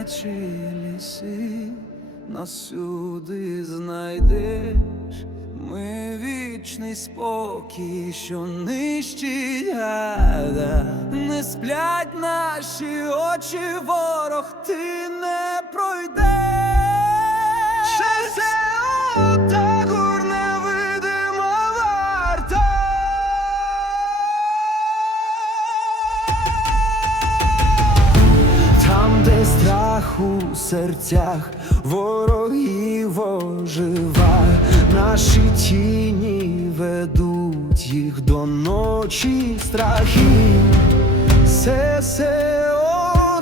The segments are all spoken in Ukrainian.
наче ліси, насюди знайдеш. Ми вічний спокій, що нищить гада, не сплять наші очі, ворог ти страх у серцях, ворогів ожива, наші тіні ведуть їх до ночі страхів. ССО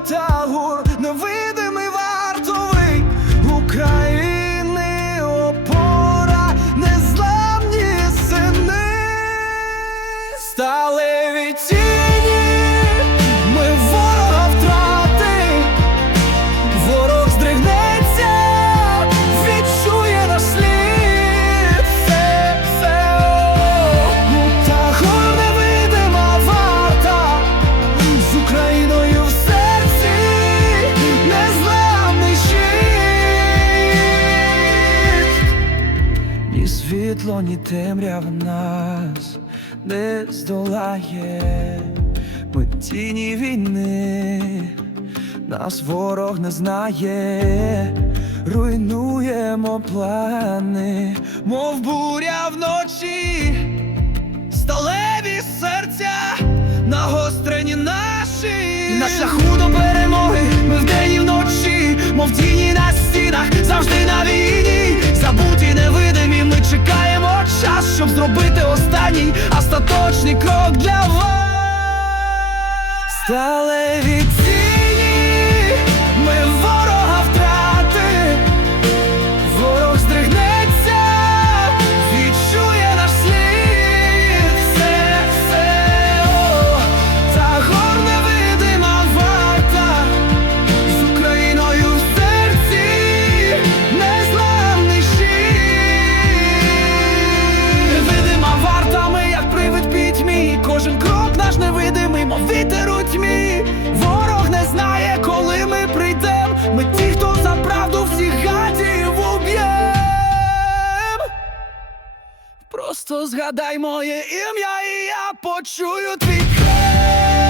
та гур, невидимий вартовий України опора, незламні сини, сталеві тіні, Світло, ні темрява нас не здолає. Ми тіні війни, нас ворог не знає, руйнуємо плани, мов буря вночі, сталеві серця, нагострені наші, на шляху до перемоги, зробити останній остаточний крок для вас. Сталеві Просто згадай моє ім'я, і я почую твій крик.